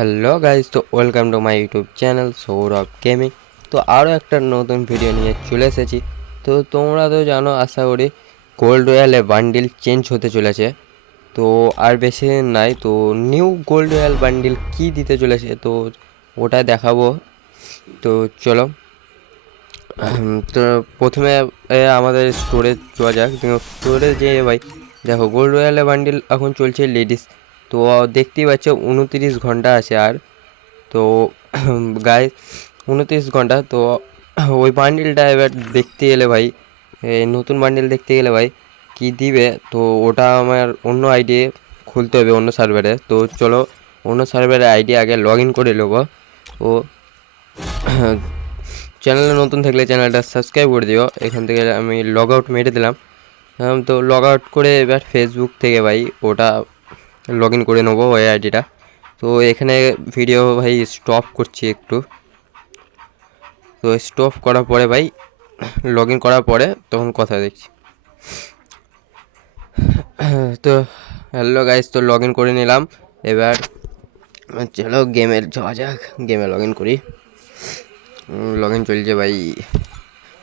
Hello guys তো welcome to my YouTube channel Sourav gaming. তো আরও একটা নতুন ভিডিও নিয়ে চলে এসেছি। তো তোমরা তো জানো, আশা করি গোল্ড রয়্যালে বান্ডিল চেঞ্জ হতে চলেছে। তো আর বেশি দিন নাই, তো নিউ গোল্ড রয়্যাল বান্ডিল কী দিতে চলেছে, তো ওটা দেখাবো। তো চলো। তো প্রথমে আমাদের স্টোরে যাওয়া যাক। স্টোরে যে ভাই, দেখো গোল্ড রয়্যালে বান্ডিল এখন চলছে লেডিস তো দেখতেই পাচ্ছ, উনতিরিশ ঘণ্টা আছে আর। তো গায়ে উনতিরিশ ঘণ্টা, তো ওই বান্ডিলটা এবার দেখতে গেলে ভাই নতুন বান্ডিল দেখতে গেলে ভাই, কি দিবে? তো ওটা আমার অন্য আইডি খুলতে হবে অন্য সার্ভারে তো চলো, অন্য সার্ভারে আইডি আগে লগ ইন করে নেব। ও চ্যানেলে নতুন থাকলে চ্যানেলটা সাবস্ক্রাইব করে দিও। এখান থেকে আমি লগ আউট মেরে দিলাম। তো লগ আউট করে এবার ফেসবুক থেকে ভাই, ওটা লগ ইন করে নেব ওই আইডিটা। তো এখানে ভিডিও ভাই স্টপ করছি একটু। তো স্টপ করার পরে ভাই লগ ইন করার পরে তখন কথা দেখছি তো হ্যালো গাইস তো লগ ইন করে নিলাম। এবার চলো গেমের যাওয়া যাক গেমে লগ ইন করি। লগ ইন চলছে ভাই।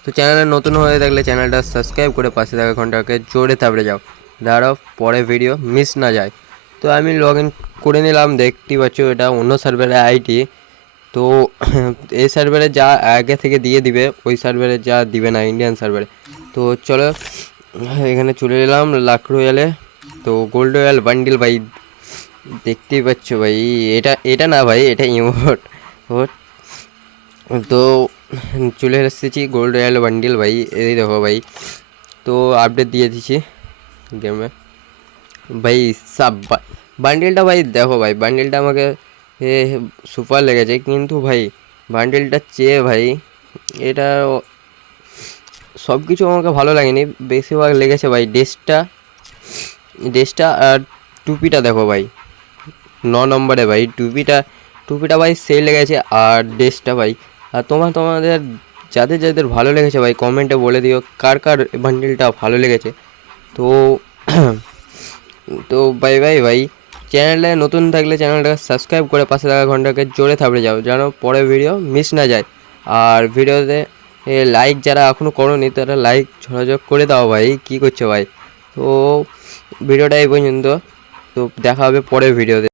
তো চ্যানেলে নতুন হয়ে থাকলে চ্যানেলটা সাবস্ক্রাইব করে পাশে থাকা ঘন্টাকে জোরে তাবড়ে যাও। দাঁড়াও, পরে ভিডিও মিস না যায়। তো আমি লগ ইন করে নিলাম দেখতেই পাচ্ছ এটা অন্য সার্ভারের আইডি তো এই সার্ভারে যা আগে থেকে দিয়ে দিবে, ওই সার্ভারে যা দিবে না ইন্ডিয়ান সার্ভারে তো চলো, এখানে চলে এলাম লাখ রয়্যালে তো গোল্ড রয়্যাল বান্ডিল ভাই, দেখতেই পাচ্ছ ভাই, এটা এটা না ভাই, এটা ইমোট ওট তো চলে এসেছি গোল্ড রয়্যাল বান্ডিল ভাই, এই দেখো ভাই, তো আপডেট দিয়ে দিছি গেমে ভাই, সাব বান্ডিলটা ভাই দেখো ভাই বান্ডিলটা আমাকে সুপার লেগেছে। কিন্তু ভাই বান্ডিলটা চেয়ে ভাই, এটা সব কিছু আমাকে ভালো লাগেনি। বেশিরভাগ লেগেছে ভাই, ড্রেসটা ড্রেসটা আর টুপিটা দেখো ভাই, ন নম্বরে ভাই, টুপিটা টুপিটা ভাই সেই লেগেছে আর ড্রেসটা ভাই। আর তোমার, তোমাদের, যাদের যাদের ভালো লেগেছে ভাই কমেন্টে বলে দিও, কার কার বান্ডিলটা ভালো লেগেছে। তো তো বাই বাই ভাই। চ্যানেলে নতুন থাকলে চ্যানেলটাকে সাবস্ক্রাইব করে পাশে থাকা ঘন্টাকে জোরে থাপড়ে যাও, যেন পরে ভিডিও মিস না যায়। আর ভিডিওতে লাইক যারা এখনও করোনি, তারা লাইক ঝড়াঝড় করে দাও ভাই, কী করছ ভাই? তো ভিডিওটা এই পর্যন্ত। তো দেখা হবে পরের ভিডিওতে